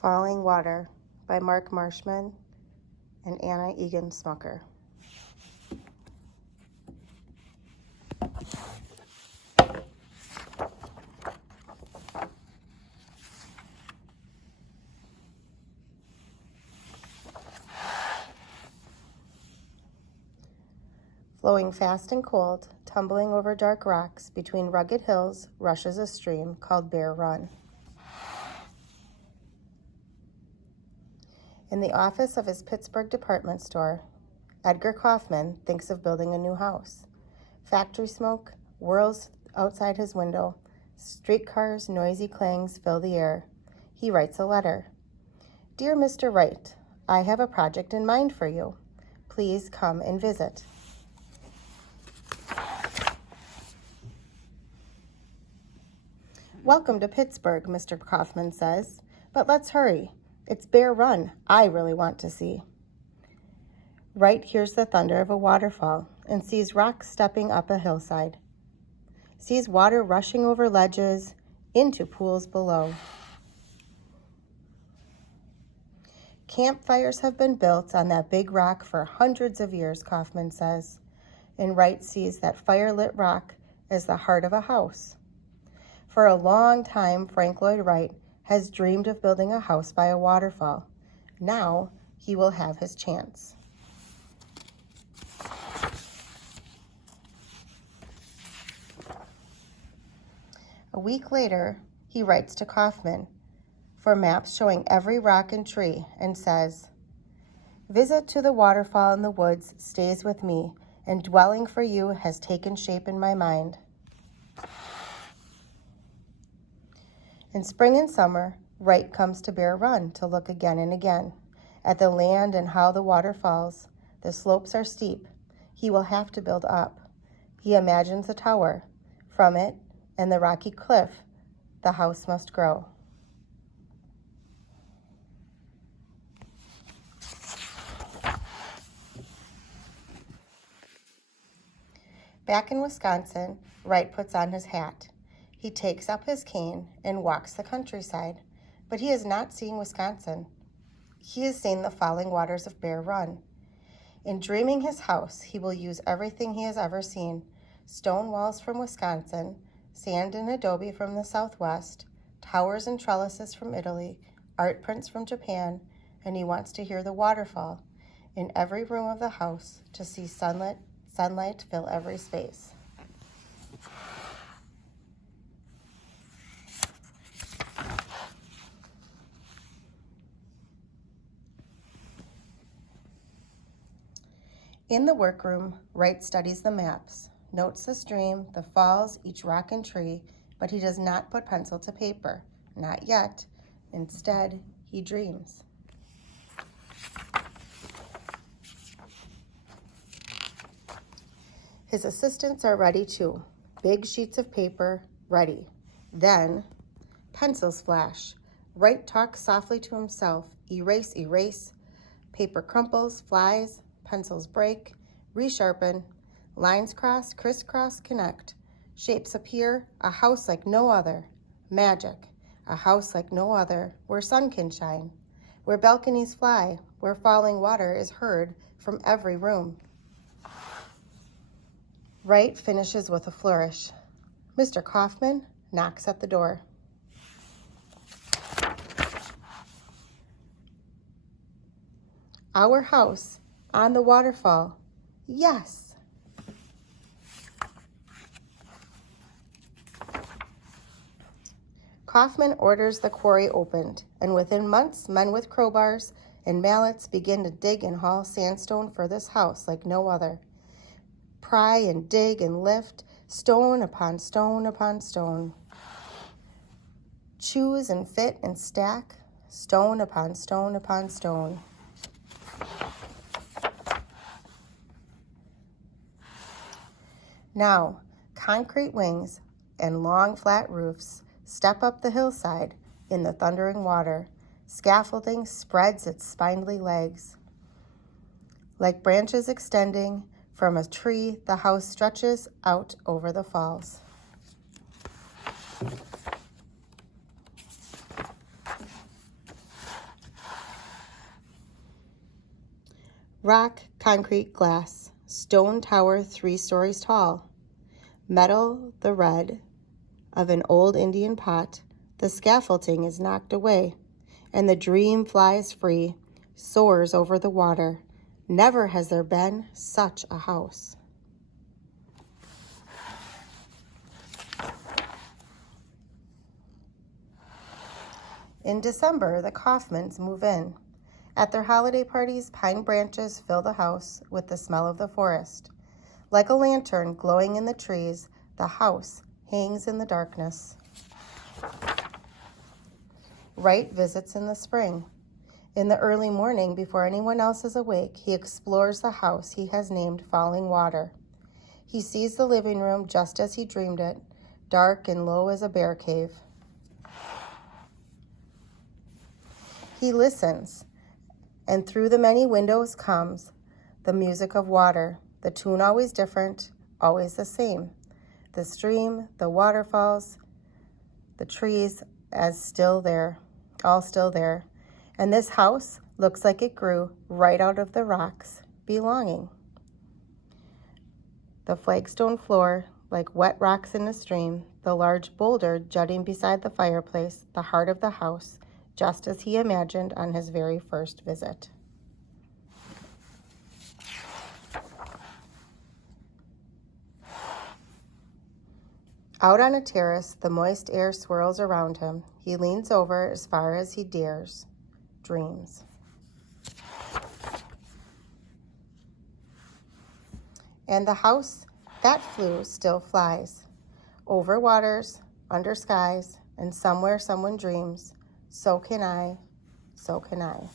Falling Water by Mark Marshman and Anna Egan Smucker. Flowing fast and cold, tumbling over dark rocks, between rugged hills rushes a stream called Bear Run. In the office of his Pittsburgh department store, Edgar Kaufman thinks of building a new house. Factory smoke whirls outside his window. Streetcars' noisy clangs fill the air. He writes a letter. Dear Mr. Wright, I have a project in mind for you. Please come and visit. Welcome to Pittsburgh, Mr. Kaufman says, but let's hurry. It's Bear Run I really want to see. Wright hears the thunder of a waterfall and sees rocks stepping up a hillside. Sees water rushing over ledges into pools below. Campfires have been built on that big rock for hundreds of years, Kaufman says, and Wright sees that fire-lit rock as the heart of a house. For a long time, Frank Lloyd Wright has dreamed of building a house by a waterfall. Now he will have his chance. A week later, he writes to Kaufman for maps showing every rock and tree and says, Visit to the waterfall in the woods stays with me, and dwelling for you has taken shape in my mind. In spring and summer, Wright comes to Bear Run to look again and again at the land and how the water falls. The slopes are steep. He will have to build up. He imagines a tower. From it and the rocky cliff, the house must grow. Back in Wisconsin, Wright puts on his hat. He takes up his cane and walks the countryside, but he has not seen Wisconsin. He has seen the falling waters of Bear Run. In dreaming his house, he will use everything he has ever seen: stone walls from Wisconsin, sand and adobe from the Southwest, towers and trellises from Italy, art prints from Japan, and he wants to hear the waterfall in every room of the house, to see sunlight fill every space. In the workroom, Wright studies the maps, notes the stream, the falls, each rock and tree, but he does not put pencil to paper. Not yet. Instead, he dreams. His assistants are ready too. Big sheets of paper, ready. Then, pencils flash. Wright talks softly to himself. Erase, erase. Paper crumples, flies. Pencils break, resharpen, lines cross, crisscross, connect. Shapes appear, a house like no other. Magic, a house like no other, where sun can shine, where balconies fly, where falling water is heard from every room. Wright finishes with a flourish. Mr. Kaufman knocks at the door. Our house on the waterfall. Yes. Kaufman orders the quarry opened, and within months, men with crowbars and mallets begin to dig and haul sandstone for this house like no other. Pry and dig and lift, stone upon stone upon stone. Choose and fit and stack, stone upon stone upon stone. Now, concrete wings and long flat roofs step up the hillside in the thundering water. Scaffolding spreads its spindly legs. Like branches extending from a tree, the house stretches out over the falls. Rock, concrete, glass, stone tower 3 stories tall, metal the red of an old Indian pot, the scaffolding is knocked away, and the dream flies free, soars over the water. Never has there been such a house. In December, the Kaufmans move in. At their holiday parties, pine branches fill the house with the smell of the forest. Like a lantern glowing in the trees, the house hangs in the darkness. Wright visits in the spring. In the early morning, before anyone else is awake, he explores the house he has named Falling Water. He sees the living room just as he dreamed it, dark and low as a bear cave. He listens, and through the many windows comes the music of water, the tune always different, always the same. The stream, the waterfalls, the trees as still there, all still there. And this house looks like it grew right out of the rocks, belonging. The flagstone floor, like wet rocks in a stream, the large boulder jutting beside the fireplace, the heart of the house, just as he imagined on his very first visit. Out on a terrace, the moist air swirls around him. He leans over as far as he dares, dreams. And the house that flew still flies, over waters, under skies, and somewhere someone dreams. So can I, so can I.